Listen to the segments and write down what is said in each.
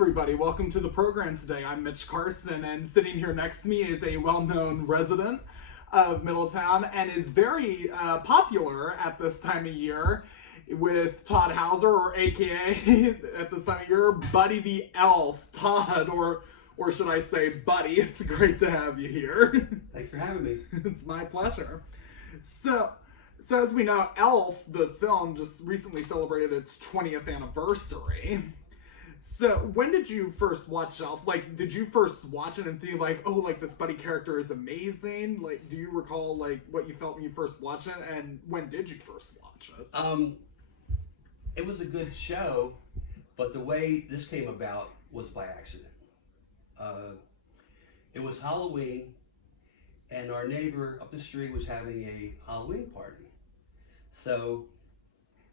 everybody, welcome to the program today. I'm Mitch Carson, and sitting here next to me is a well-known resident of Middletown and is very popular at this time of year with Todd Hauser, or AKA at this time of year, Buddy the Elf. Todd, or should I say Buddy, it's great to have you here. Thanks for having me. It's my pleasure. So as we know, Elf, the film, just recently celebrated its 20th anniversary. So when did you first watch Elf? Like, did you first watch it and think like, oh, like this Buddy character is amazing? Like, do you recall like what you felt when you first watched it, and when did you first watch it? It was a good show, but the way this came about was by accident. It was Halloween, and our neighbor up the street was having a Halloween party. So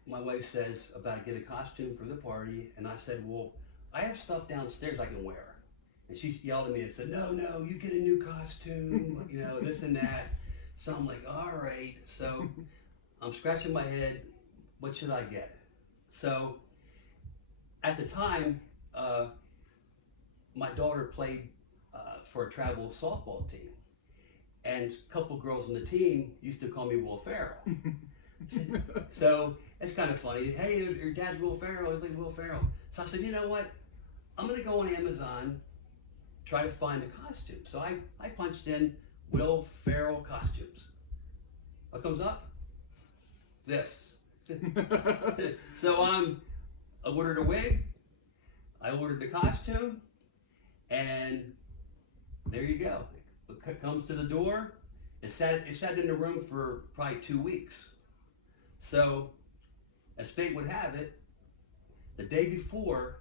my wife says about get a costume for the party, and I said, well, I have stuff downstairs I can wear. And she yelled at me and said, no, you get a new costume, you know, this and that. So I'm like, all right. So I'm scratching my head, what should I get? So at the time, my daughter played for a travel softball team. And a couple girls on the team used to call me Will Ferrell. So it's kind of funny. Hey, your dad's Will Ferrell. He's like Will Ferrell. So I said, you know what? I'm going to go on Amazon, try to find a costume. So I punched in Will Ferrell costumes. What comes up? This. So I ordered a wig. I ordered the costume. And there you go. It comes to the door. It sat in the room for probably 2 weeks. So, as fate would have it, the day before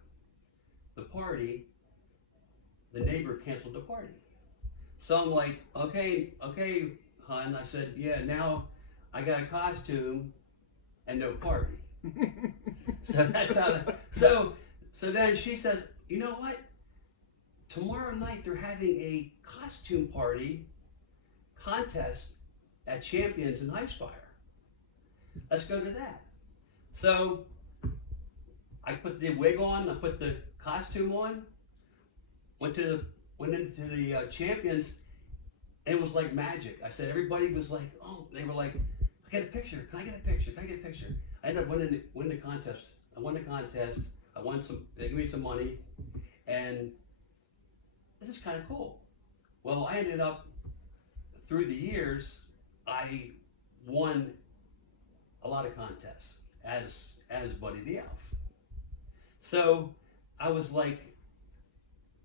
the party, the neighbor canceled the party. So I'm like, okay, hon. I said, yeah, now I got a costume and no party. So that's how. So then she says, you know what? Tomorrow night they're having a costume party contest at Champions in Highspire. Let's go to that. So I put the wig on, I put the costume on, went into the Champions, and it was like magic. I said, everybody was like, oh, they were like, I get a picture, can I get a picture, can I get a picture? I ended up winning the contest. I won the contest, they gave me some money, and this is kind of cool. Well, I ended up, through the years, I won a lot of contests as Buddy the Elf. So I was like,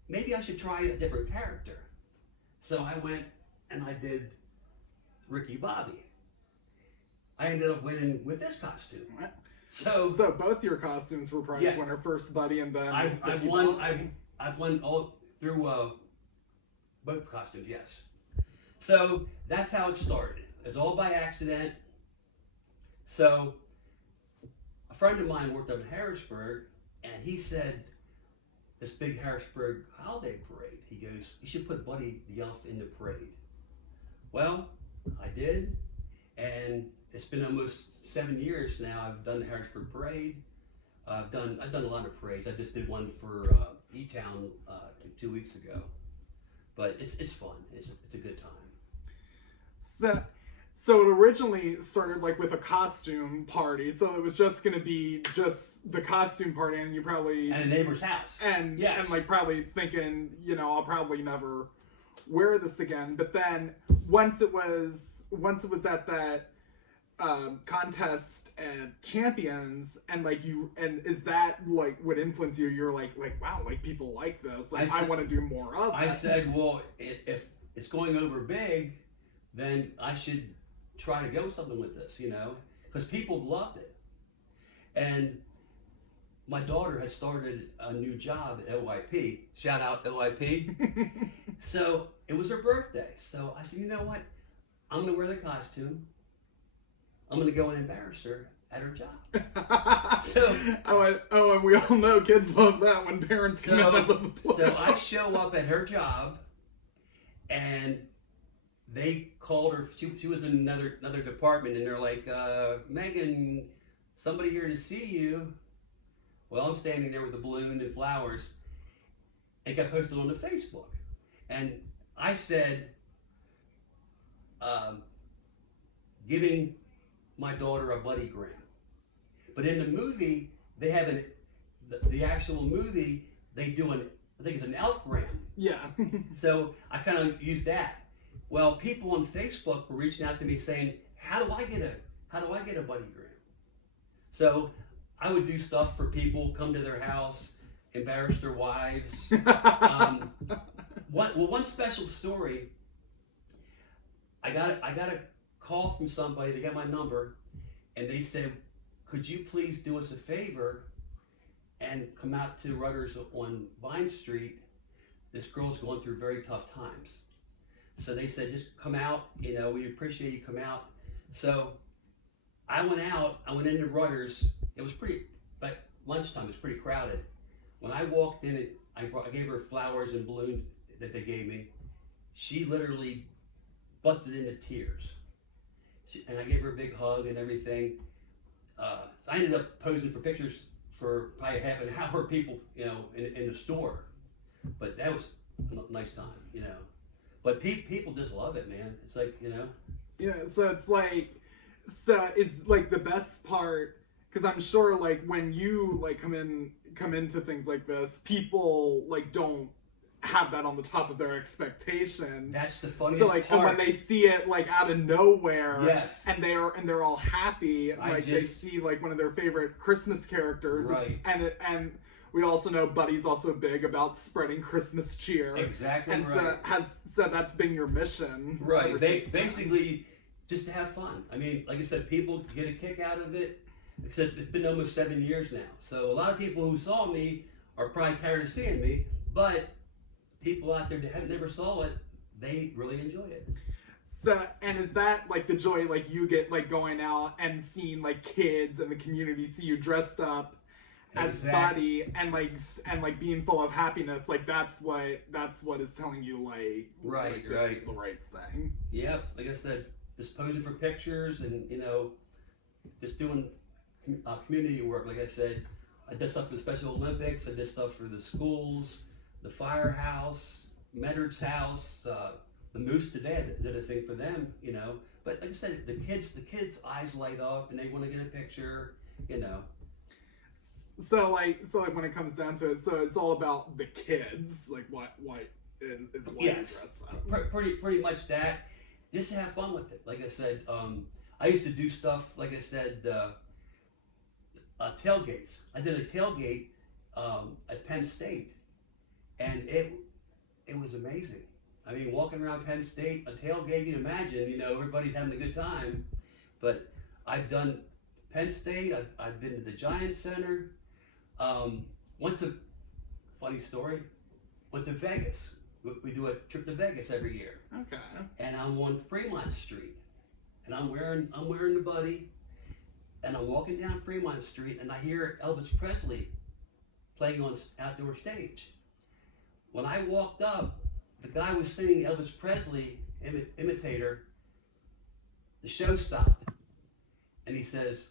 maybe I should try a different character. So I went and I did Ricky Bobby. I ended up winning with this costume. So both your costumes were prize winner, first Buddy and then I've won all through both costumes, yes. So that's how it started. It's all by accident. So a friend of mine worked up in Harrisburg, and he said, this big Harrisburg holiday parade, he goes, you should put Buddy the Elf in the parade. Well, I did, and it's been almost 7 years now. I've done the Harrisburg parade. I've done a lot of parades. I just did one for E-Town 2 weeks ago. But it's fun. It's a good time. So it originally started like with a costume party. So it was just going to be just the costume party, and you probably and a neighbor's house. And like probably thinking, you know, I'll probably never wear this again. But then once it was at that contest at Champions, and like is that like what influenced you? You're like wow, like people like this. Like I want to do more of it. I said, well, if it's going over big, then I should try to go something with this, you know, because people loved it. And my daughter had started a new job at OYP. Shout out OYP. So it was her birthday. So I said, you know what? I'm going to wear the costume. I'm going to go and embarrass her at her job. So and we all know kids love that when parents come out of the play. So I show up at her job, and they called her. She was in another department, and they're like, Megan, somebody here to see you. Well, I'm standing there with a balloon and flowers, and got posted on the Facebook. And I said, giving my daughter a buddygram. But in the movie, they have the actual movie, they do I think it's an elfgram. Yeah. So I kind of used that. Well, people on Facebook were reaching out to me saying, how do I get a buddygram? So I would do stuff for people, come to their house, embarrass their wives. One special story, I got a call from somebody, they got my number, and they said, could you please do us a favor and come out to Rutgers on Vine Street? This girl's going through very tough times. So they said, just come out, we appreciate you come out. So I went into Rutgers. It was like lunchtime, it was pretty crowded. When I walked in, I gave her flowers and balloons that they gave me. She literally busted into tears. And I gave her a big hug and everything. So I ended up posing for pictures for probably half an hour, people, in the store. But that was a nice time, But people just love it, man. It's like, Yeah, so it's like, the best part, because I'm sure like when you like come into things like this, people like don't have that on the top of their expectations. That's the funniest so like part. And when they see it like out of nowhere, yes, and they're all happy, like they see like one of their favorite Christmas characters, right? And we also know Buddy's also big about spreading Christmas cheer. Exactly, and right. So that's been your mission, right? Basically, just to have fun. I mean, like I said, people get a kick out of it. Because it's been almost 7 years now, so a lot of people who saw me are probably tired of seeing me, but people out there that never saw it, they really enjoy it. So, and is that like the joy like you get like going out and seeing like kids in the community see you dressed up as Buddy and like being full of happiness, like that's what is telling you like this is the right thing. Yep, like I said, just posing for pictures and just doing community work. Like I said, I did stuff for the Special Olympics, I did stuff for the schools, the firehouse, Medard's house, the Moose today, I did a thing for them, But like I said, the kids' eyes light up and they want to get a picture, So like when it comes down to it, so it's all about the kids, like what is why you dress up. Pretty much that. Just to have fun with it. Like I said, I used to do stuff, like I said, tailgates. I did a tailgate at Penn State, and it was amazing. I mean, walking around Penn State, a tailgate, you can imagine, everybody's having a good time. But I've done Penn State, I've been to the Giants Center, went to Vegas. We do a trip to Vegas every year. Okay. And I'm on Fremont Street, and I'm wearing the Buddy, and I'm walking down Fremont Street, and I hear Elvis Presley playing on outdoor stage. When I walked up, the guy was singing Elvis Presley imitator. The show stopped, and he says,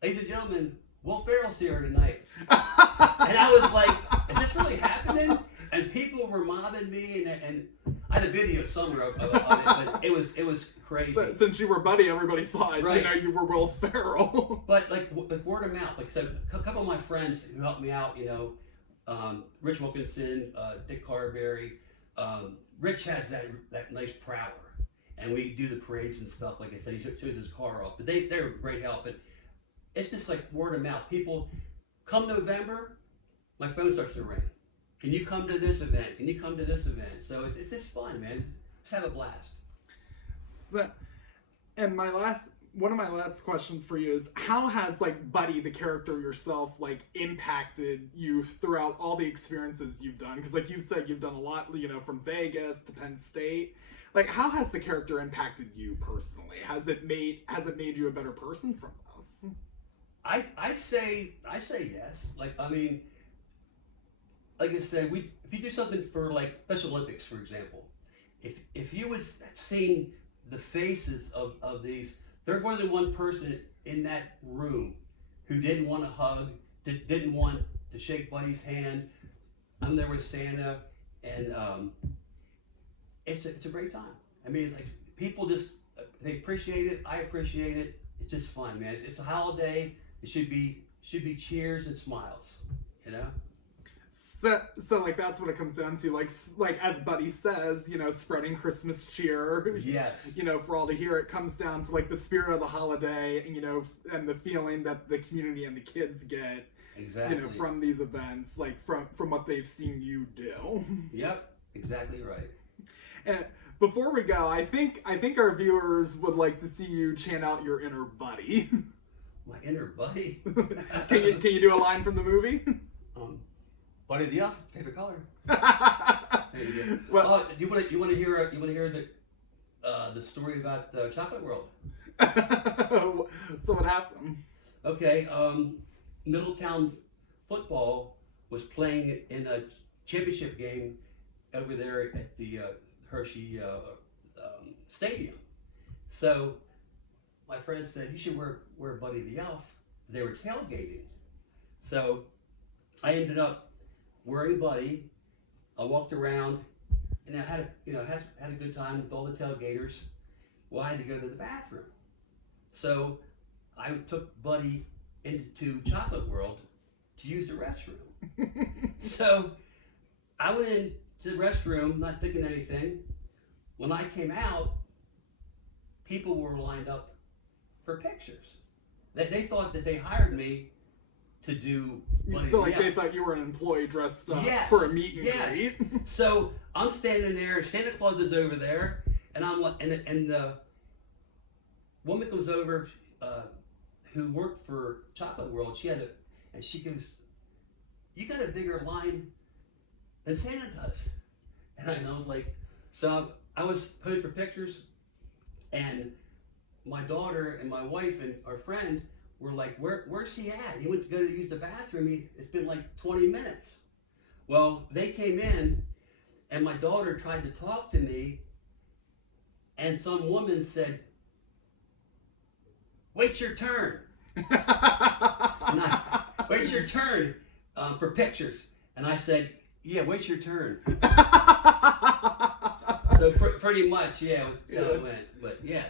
"Ladies and gentlemen, Will Ferrell's here tonight." And I was like, "Is this really happening?" And people were mobbing me, and I had a video somewhere of it, but it was crazy. So, since you were Buddy, everybody thought you were Will Ferrell. But like word of mouth, like I said, a couple of my friends who helped me out, Rich Wilkinson, Dick Carberry. Rich has that nice prowler, and we do the parades and stuff. Like I said, he shows his car off, but they're great help. But it's just like word of mouth. People come November, my phone starts to ring. Can you come to this event? Can you come to this event? So it's just fun, man. Just have a blast. So, and one of my last questions for you is, how has like Buddy, the character yourself, like impacted you throughout all the experiences you've done? Because like you've said, you've done a lot, from Vegas to Penn State. Like, how has the character impacted you personally? Has it made you a better person from this? I say yes. Like, I mean, like I said, if you do something for like Special Olympics, for example, if you was seeing the faces of these, there wasn't one person in that room who didn't want to hug, didn't want to shake Buddy's hand. I'm there with Santa, and it's a great time. I mean, like people just they appreciate it. I appreciate it. It's just fun, man. It's a holiday. It should be cheers and smiles, you know. So like that's what it comes down to. Like as Buddy says, you know, spreading Christmas cheer. Yes. You know, for all to hear. It comes down to like the spirit of the holiday, and you know, and the feeling that the community and the kids get. Exactly. You know, from these events, like from what they've seen you do. Yep. Exactly right. And before we go, I think our viewers would like to see you chant out your inner Buddy. My inner Buddy. Can you do a line from the movie? Buddy the Elf, favorite color. There you go. Well, do you want to hear the story about the Chocolate World? So what happened? Okay, Middletown football was playing in a championship game over there at the Hershey Stadium. So my friend said, you should wear Buddy the Elf. They were tailgating. So I ended up wearing Buddy. I walked around and I had a good time with all the tailgaters. Well, I had to go to the bathroom. So I took Buddy into Chocolate World to use the restroom. So I went into the restroom, not thinking anything. When I came out, people were lined up for pictures. They thought that they hired me to do Buddy So like the they Elf. thought you were an employee dressed up Yes, for a meet and yes. greet. So I'm standing there, Santa Claus is over there, and I'm like, and the woman comes over who worked for Chocolate World. And she goes, "You got a bigger line than Santa does." And I was like, so I was posed for pictures, and my daughter and my wife and our friend were like, where's he at? He went to go to use the bathroom. It's been like 20 minutes. Well, they came in, and my daughter tried to talk to me, and some woman said, "Wait your turn." Wait your turn for pictures. And I said, "Yeah, wait your turn." So pretty much, yeah, so it went. But yeah.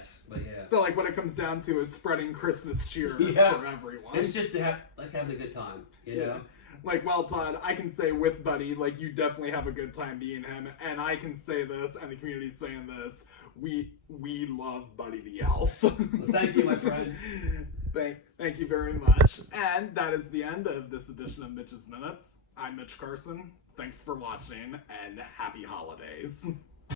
So like what it comes down to is spreading Christmas cheer for everyone. It's just like having a good time, you know? Like, well, Todd, I can say with Buddy, like, you definitely have a good time being him, and I can say this, and the community's saying this, we love Buddy the Elf. Well, thank you, my friend. Thank you very much. And that is the end of this edition of Mitch's Minutes. I'm Mitch Carson. Thanks for watching, and happy holidays.